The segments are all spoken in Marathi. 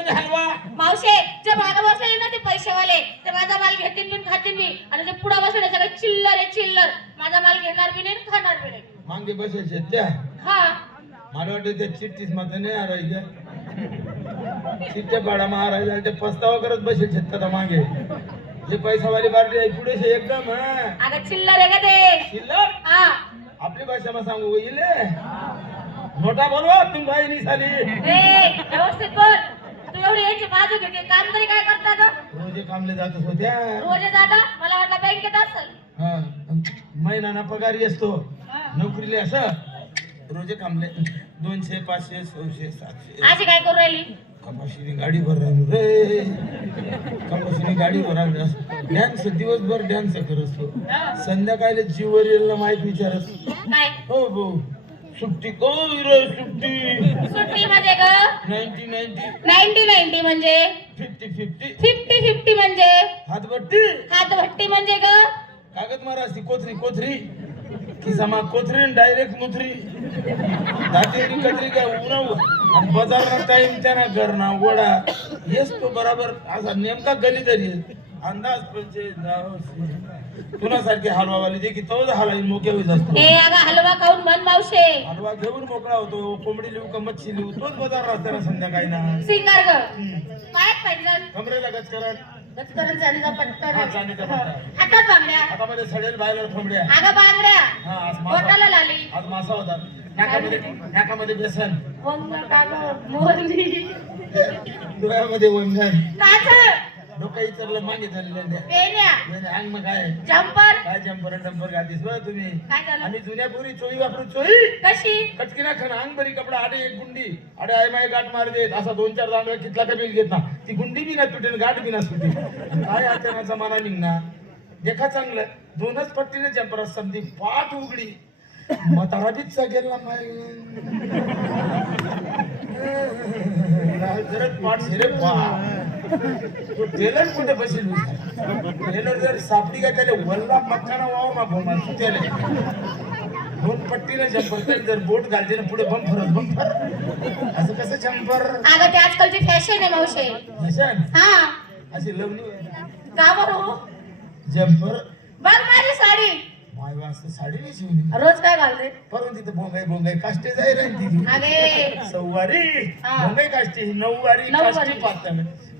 दोन्ही हलवा. मावशे जे मागं बसले ना ते पैसेवाले ते माझा माल घेतील बिन खातील बी आणि जे पुढे बसले सगळे चिल्लर आहे चिल्लर. माझा माल घेणार बी नाही आणि खाणार बी नाही. मागे बसायचे त्या हा मला वाटतं त्या चिठ्ठीच मात्र नाही हरायच्या. चिठ्ठ्या भाडा मारायला ते पस्तावा करत बसेल शेतात मागे. जे पैसावाली बारडी आहे पुढे एकदम. अगं चिल्लर आहे का ते चिल्लर हा आपली भाषा में सांगू इले नोटा बोलवा तुम भाई नहीं साली. ए व्यवस्थित बोल. तू एवढी याची बाजू घेते काम तरी काय करता ग. रोजे कामले जातच होत्या. रोज जाता मला वाटलं बँकेत असेल. हा महिना पगारी असतो हा. नोकरीले असं रोजे कामले 200 500 600 700. अशी काय करू राहिली. कपाशीनी गाडी भर रे. कपाशीनी गाडी भरा डॅन्स दिवसभर डॅन्स करत असतो. संध्याकाळी जीवर येईल माहिती विचारत. काय हो हो सुट्टी को रे सुट्टी. सुट्टी म्हणजे ग 90 90 म्हणजे 50 50 म्हणजे हातभट्टी हातभट्टी म्हणजे ग कागद मारा असती कोथरी किसामा कोथरी डायरेक्ट मुथरी दातेरी कतरी का उन्हाव आणि बाजारना टाइम त्यांना घरना वडा येस तो बराबर असा नेमका गली तरी अंदाज 25 तुनासारखे हलवावाले दे की तोच हलाईन मोक्या होईत असतो. हे अगं हलवा खाऊन मन मावशे हलवा घेऊन मोकळा होतो. कोंबडी लिहू का मच्छी लिहू तोच बाजार रस्त्याला संध्याकाळी ना. सिंगार ग काय पाहिजे कमरेला गचकरण गचकरण चांदीचा पट्टा हा चांदीचा पट्टा. हातात बांगड्या हातामध्ये सडेल बाहेर थोंबड्या. अगं बांगड्या हा आज मासा बोटाला लाली आज मासा होता. नाकामध्ये बेसन वंग काग मोरली डोळ्यामध्ये वंगण काजळ डोकं इचरलं मागे झालेलं पेन्या अंग मग काय जम्पर काय जंपर डंपर घालतीस बरं तुम्ही. काय झालं आम्ही जुन्या पुरी चोळी वापरू चोळी कशी कटकी ना खाना अंग बरी कपडा आडे एक गुंडी अडे आई माय गाठ मार देत असा 2-4 दांडा कितला का बिल घेत ना ती गुंडी बी ना तुटेल गाठ बी ना सुटे. काय आता जमाना निघणार देखा चांगलं 2च पट्टीने जंपर असतात ती पाठ उघडी म्हातारा बीच गेल ना माय जरत पाठ शिरे पा तो टेलर कुठे बसेल. टेलर जर सापडी का त्याला वल्ला मक्काना वाव मा भोमा सुटेले 2 पट्टीने जंपर जर बोट घालते ना पुढे बंपर असं कसं जंपर. अगं ते आजकालची फॅशन आहे मावशे. फॅशन हा अशी लवली का बरं जंपर बघ माझी साडी माय वाजता साडी नाही शिवली रोज काय घालते परंतु तिथं भोंगाई काष्टे जाई राहील तिथे. अगे सव्वारी हा. भोंगाई काष्टे ही नऊवारी काष्टी पाहता.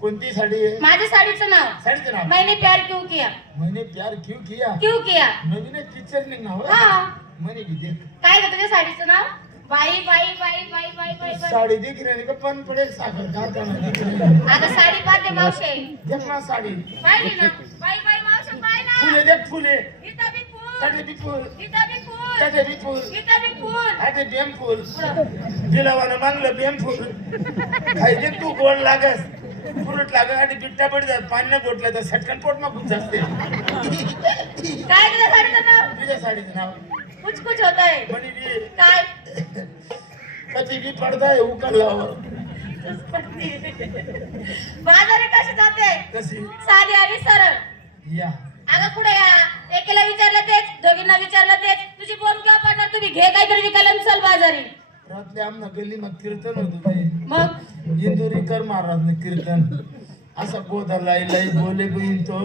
कोणती साडी आहे माझ्या साडीचं नाव साडीचं नाव मैंने प्यार क्यों किया मैंने प्यार क्यों किया. नवीन एक पिक्चर निघणार हा म्हणे की देख काय ग तुझ्या साडीचं नाव बाई बाई बाई बाई बाई बाई बाई साडी दिख रही का पण पडेल साखर कारखाना दिख रही. अगं साडी पाहते मावशे देख ना साडी पाहिली ना बाई बाई मावशे पाय ना फुले देख फुले इथं बी फूल त्याचे बी फुल इथं बी फूल त्याचे बी फुल इथं बी फूल आता बेम फुल दिलावानं मागलं बेम फुल खाई दे तू गोड लागस पुरट लाग आणि बिट्टा पडतात पाणी बोटला तर सटकन पोट मग खूप जास्त. काय तुझ्या साडीचं नाव तुझ्या साडीचं नाव कुछ कुछ होत आहे म्हणे बी काय कधी बी पडताय उकडल्यावर बाजारे कशी जाते कशी साधी आणि सरळ या अगं पुढे या एकेला विचारलं तेच दोघींना विचारलं तेच तुझी बोम किंवा पडणार तुम्ही घे काहीतरी विकायला आणि चल बाजारी. रात्री आमना गल्ली मग कीर्तन होत ते मग इंदुरीकर महाराज कीर्तन असा गोदा लाई लाई बोले बहीण तो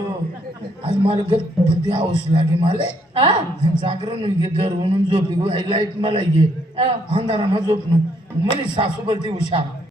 आज मला गणपती हाऊस लागे मला हा जागरण घे घर म्हणून झोपी गो लाईट मला घे हा. अंधारा झोपणं म्हणे सासू बलती हुशार